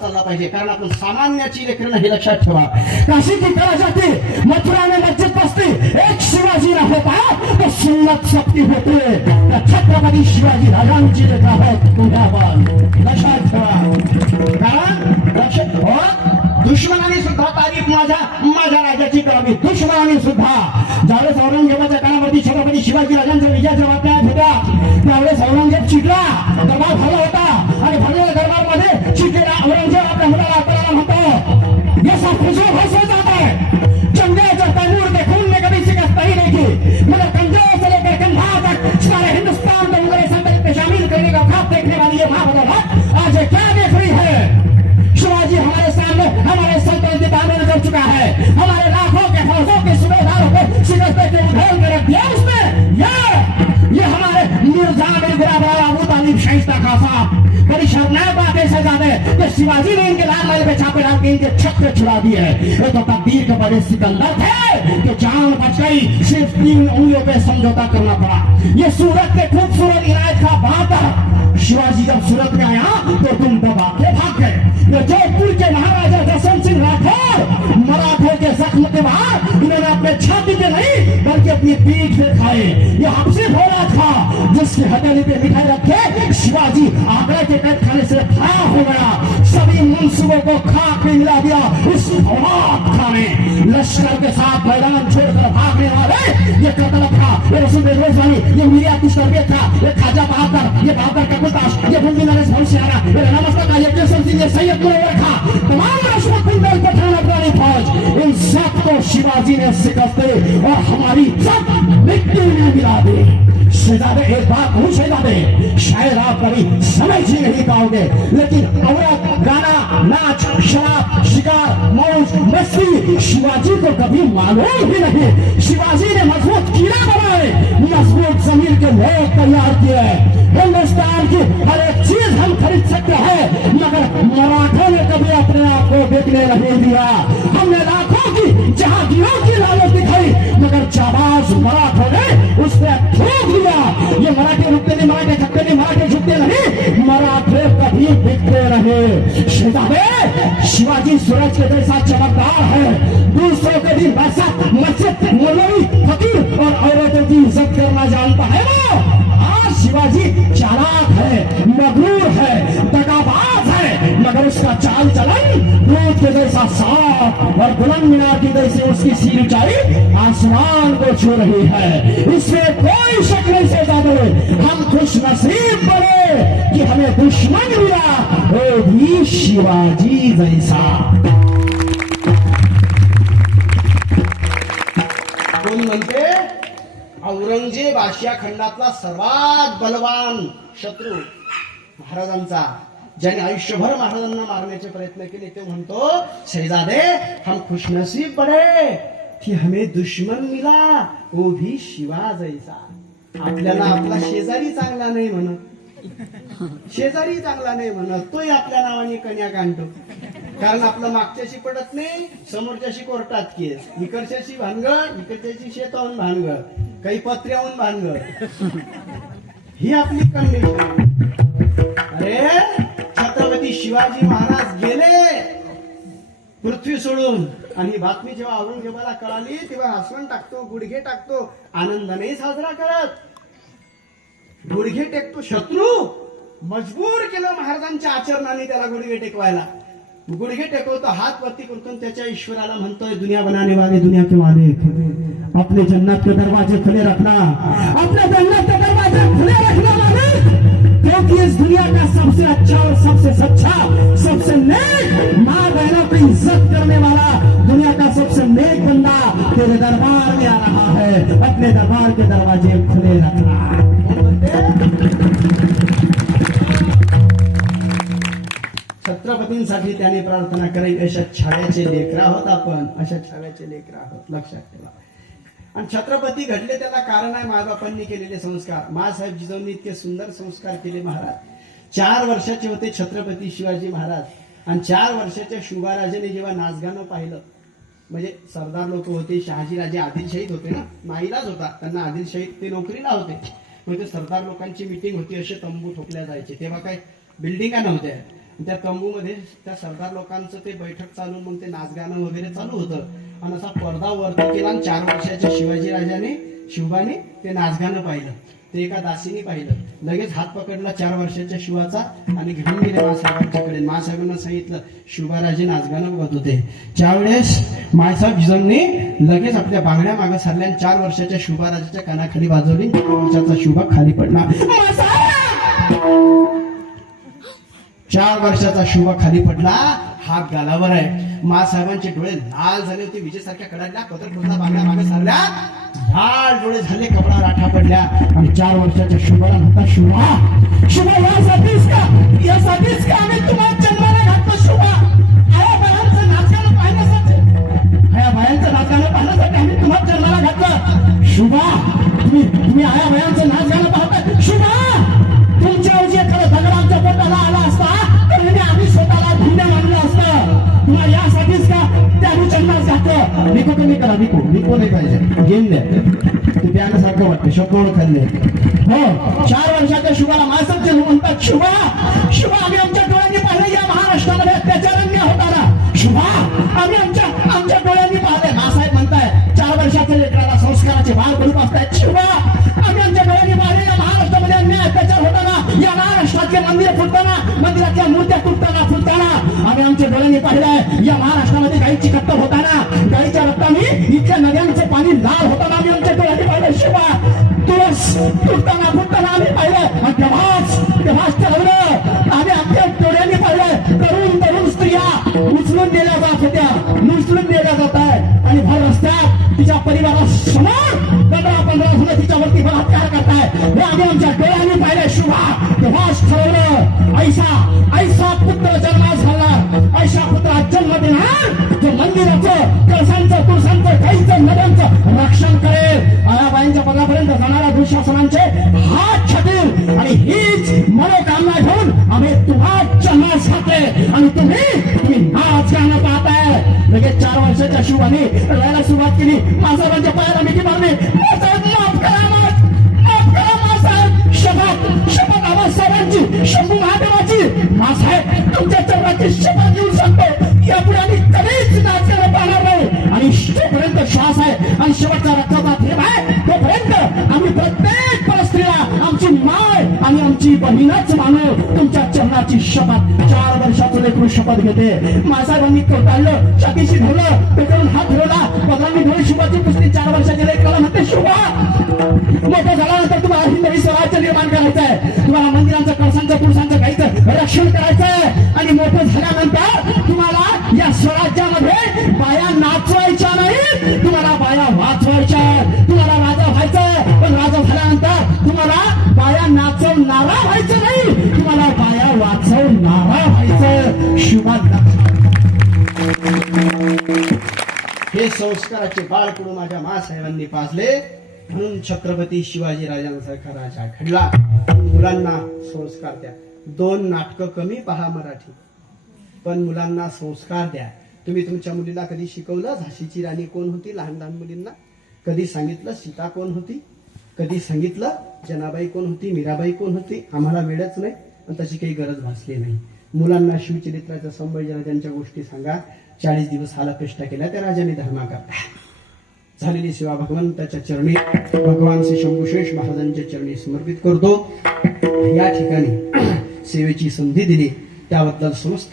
चालला पाहिजे. कारण आपण सामान्याची लेखन हे लक्षात ठेवा. काशी की कला जाते मथुराने में मस्जिद बसते एक शिवाजी होता तो सुन्नत शक्ती होते. छत्रपती शिवाजी राजांची लेख आहेत पुण्यावर लक्षात ठेवा. कारण लक्षात ठेवा हो? दुश्मनाने सुद्धा तारीफ माझ्या माझ्या राजाची करावी. दुश्मनाने सुद्धा. ज्यावेळेस औरंगजेबाच्या काळामध्ये छत्रपती शिवाजी राजांचा विजयाच्या बातम्या होत्या त्यावेळेस औरंगजेब चिडला. दबाव झाला होता. आणि म्हणतो ये शिवाजी ने इनके लाल महल पे छापे डाल के इनके छक्के छुड़ा दिए हैं। ये तो तकदीर के बड़े सिकंदर थे कि जान बच गई। सिर्फ़ तीन उंगलियों पे समझौता करना पड़ा। ये सूरत के खूबसूरत इलाज का बात शिवाजी जब सूरत में आया तो तुम दबा के भाग गए। जोधपुर के महाराजा जसवंत सिंह राठौर मराठों के जख्म के बाद इन्होंने अपने छाती पे नहीं, बल्कि अपनी पीठ पे खाए। ये हमसे बोला था, जिसकी हथेली पे मिठाई रखे शिवाजी आगरा मंसूबों को खाक में मिला दिया। इस खाने, लश्कर के साथ मैदान छोड़कर भागने वाले ये कतल था, ये रसूल रोजवानी ये मीडिया की तरबियत था, ये खाजा बहादुर, ये बहादुर का कुताश ये बुंदी नरेश भविष्यारा ये नमस्कार का ये केसर सिंह ये सैयद मुनव्वर था तमाम रश्मत दल पठान अफगानी फौज। इन सबको शिवाजी ने शिकस्त दी और हमारी सब मिट्टी में मिला दी। शहजादे एक बात हूँ शहजादे शायद आप कभी समझ ही नहीं पाओगे। लेकिन औरत गाना नाच, शराब, शिकार, मौज, मस्ती, शिवाजी को कभी मालूम ही नहीं। शिवाजी ने मज़बूत कीड़ा बनाए, मज़बूत ज़मीन के लोग तैयार किए। हिंदुस्तान की हर एक चीज़ हम खरीद सकते हैं, मगर मराठों ने कभी अपने आप को बिकने नहीं दिया। हमने लाखों की जहांगीरों की लालच दिखाई, मगर जाबाज मराठों शहजादे शिवाजी सूरज के जैसा चमकदार है। दूसरों के दिन वैसा मस्जिद मौलवी फकीर और औरतों की इज्जत करना जानता है वो। आज शिवाजी चालाक है मगरूर है है मगर उसका चाल चलन दूध के जैसा साफ और बुलंद मीनार की जैसे उसकी सीर ऊंचाई आसमान को छू रही है। इसमें कोई शक नहीं से ज्यादा हम खुश नसीब बने कि हमें दुश्मन मिला। वो भी शिवाजी जैसा। कोणी म्हणते? औरंगजेब आशिया खंडातला सर्वात बलवान शत्रू महाराजांचा. ज्याने आयुष्यभर महाराजांना मारण्याचे प्रयत्न केले ते म्हणतो शहजादे हम खुशनसीब बडे की हमें दुश्मन मिला वो भी शिवा जैसा. आपल्याला आपला शेजारी चांगला नाही म्हणत. शेजारी चांगला नाही म्हणत. तोही आपल्या नावाने कन्या कांडतो. कारण आपलं मागच्याशी पडत नाही समोरच्याशी कोर्टात केस. इकडच्याशी भानगड इकडच्याशी शेताहून भानगड. काही पत्र्याहून भानगड. ही आपली कंडिशन अरे! छत्रपती शिवाजी महाराज गेले पृथ्वी सोडून. आणि बातमी जेव्हा औरंगजेबाला कळाली तेव्हा हसवण टाकतो गुडघे टाकतो आनंदाने साजरा करत. गुडघे टेकतो शत्रू मजबूर केलं महाराजांच्या आचरणाने त्याला गुडघे टेकवायला. गुडघे टेकवतो हात वरती करतो त्याच्या ईश्वराला म्हणतोय दुनिया बनाने वाले दुनिया के मालिक. अपने जन्नत के दरवाजे खुले रखना. अपने जन्नत के दरवाजे खुले रखना मालिक. क्योंकि इस दुनिया का सबसे अच्छा और सबसे सच्चा सबसे नेक माँ बहनों की इज्जत करने वाला दुनिया का सबसे नेक बंदा तेरे दरबार में आ रहा है। अपने दरबार के दरवाजे खुले रखना। छत्रपतींसाठी त्याने प्रार्थना करेल अशा छाव्याचे लेकरा होत आपण अशा छाव्याचे लेकरा आहोत. लक्षात ठेवा. आणि छत्रपती घडले त्याला कारण आहे मायबापांनी केलेले संस्कार. मासाहेब जिजाऊंनी इतके सुंदर संस्कार केले महाराज. चार वर्षाचे होते छत्रपती शिवाजी महाराज. आणि चार वर्षाच्या शुभाराजाने जेव्हा नाचगाणं पाहिलं म्हणजे सरदार लोक होते शहाजीराजे आदिलशाहीत होते ना माईलाच होता त्यांना आदिलशाहीत ते नोकरीला होते. म्हणजे सरदार लोकांची मिटिंग होती असे तंबू ठोकल्या जायचे. तेव्हा काय बिल्डिंगा नव्हत्या. त्या तंबूमध्ये त्या सरदार लोकांचं ते बैठक चालून मग ते नाचगाणं वगैरे चालू होतं. आणि असा पडदा वरती केला आणि चार वर्षाच्या शिवाजी राजाने शिवबाने ते नाचगाणं पाहिलं. ते एका दासीने पाहिलं. लगेच हात पकडला चार वर्षाच्या शिवाचा आणि घेऊन गेले मासाहेबांच्याकडे मासाहेबांना सांगितलं शिवबाराजे नाचगाणं बघत होते. ज्यावेळेस मायसाहेब जिजाऊंनी लगेच आपल्या बांगड्या मागे सरल्या आणि चार वर्षाच्या शिवबाराजाच्या कानाखाली वाजवली चार वर्षाचा शिवबा खाली पडला. चार वर्षाचा शुभा खाली पडला. हात गालावर आहे. मासाहेबांचे डोळे लाल झाले होते. विजेसारख्या कडाडल्या पत्रकृता बांगड्या मागे सरल्या. लाल डोळे झाले कपडा राठा पडल्या. आणि चार वर्षाच्या शुभाला म्हणता शुभा शुभा यासाठीच का? यासाठीच का आम्ही तुम्हाला जन्माला घातलं शुभा? आया बायांचं नाचगाणं पाहण्यासाठी आया बायांचं नाचगाणं पाहण्यासाठी आम्ही तुम्हाला जन्माला घातलं शुभा तुम्ही तुम्ही आया बायांचं नाचगाणं पाहत? कमी करा विको नाही पाहिजे घेऊन द्या ते त्यासारखं वाटतं शब्द खाल्ले हो चार वर्षाच्या शुभाला माणसाचे जन्म म्हणतात शुभा शुभा आम्ही आमच्या डोळ्यांनी पाहिले या महाराष्ट्रामध्ये अत्याचारांनी होताना. शुभा आम्ही आमच्या आमच्या डोळ्यांनी पाहिले मासाहेब म्हणताय चार वर्षाच्या लेकराला संस्काराचे भार करून असतायत शुभा आम्ही आमच्या डोळ्यांनी पाहिले या महाराष्ट्रामध्ये अन्याय अत्याचार होताना. या महाराष्ट्रातले मंदिर फुटताना मंदिरातल्या मूर्त्या फुटताना फुटताना आम्ही आमच्या डोळ्यांनी पाहिलंय या महाराष्ट्रामध्ये गायीची कत्तल होताना गायीच्या नद्यांचे पाणी लाल होताना आम्ही आमच्या डोळ्याने पाहिलं. शिवा तुळस तुटताना फुटताना आम्ही पाहिलं. आणि तेव्हाच तेव्हाच ठरवलं आम्ही आमच्या डोळ्याने पाहिलं. तरुण तरुण स्त्रिया उचलून दिल्या जात होत्या. उचलून दिल्या जात आहे आणि भर रस्त्यात तिच्या परिवारासमोर पंधरा पंधरा जण तिच्यावरती बलात्कार करताय. हे आम्ही आमच्या डोळ्याने पाहिलं. शिवा तेव्हाच ठरवलं ऐसा ऐसा पुत्र जन्मा झाला. ऐसा पुत्रा जन्म देणार गाईचं रक्षण करेल. आयाबाईंच्या पदापर्यंत जाणाऱ्या दुःशासनांचे हात छातील आणि हीच मनोकामना घेऊन आम्ही तुम्हाच्या नाच खाते आणि तुम्ही तुम्ही नाच गाणं पाहताय. लगेच चार वर्षाच्या शिवानी रडायला सुरुवात केली. मासाहेबांच्या पायाला मिठी मारली. माफ करा माफ. करा मासाहेब. शपथ शपथ आवाजसाहेबांची शंभू महादेवाची. मासाहेब तुमच्या चरणाची शपथ घेऊन सांगतो. यापुढे तोपर्यंत श्वास आहे आणि शेवटचा रक्ताचा थेंब आहे तोपर्यंत आम्ही प्रत्येक परस्त्रीला आमची माय आणि आमची बहीणच मानू तुमच्या चरणाची शपथ. चार वर्षाचं लेकरू शपथ घेते. मासाहेबांनी तो काढलं छातीशी धरलं पेटवून हात फिरवला पदरांनी धरून शुभाची पुस्तकी चार वर्षाच्या लेकराला म्हणते शुभा. मोठं झाल्यानंतर तुम्हाला हिंदवी स्वराज्य निर्माण करायचं आहे. तुम्हाला मंदिरांचं कळसांचं पुरुषांचं गाईचं रक्षण करायचं आहे. आणि मोठं झाल्यानंतर तुम्हाला या स्वराज्यामध्ये नाचवणारा व्हायचं नाही. तुम्हाला बाया वाचवणारा व्हायचं. शुभात हे संस्काराचे बाळकडून माझ्या मासाहेबांनी पाजले. म्हणून छत्रपती शिवाजी राजांसारखा राजा घडला. मुलांना संस्कार द्या. दोन नाटकं कमी पहा मराठी. पण मुलांना संस्कार द्या. तुम्ही तुमच्या मुलीला कधी शिकवलं? झाशीची राणी कोण होती? लहान लहान मुलींना. कधी सांगितलं? सीता कोण होती? कधी सांगितलं जनाबाई कोण होती मीराबाई कोण होती आम्हाला वेळच नाही आणि तशी काही गरज भासली नाही. मुलांना शिवचरित्राच्या संभाजी त्यांच्या गोष्टी सांगा चाळीस दिवस हाला केल्या त्या राजाने धर्मा करता झालेली सेवा भगवंताच्या चरणी भगवान श्री शंभूशेष महाराजांच्या चरणी समर्पित करतो. या ठिकाणी सेवेची संधी दिली. त्याबद्दल समस्त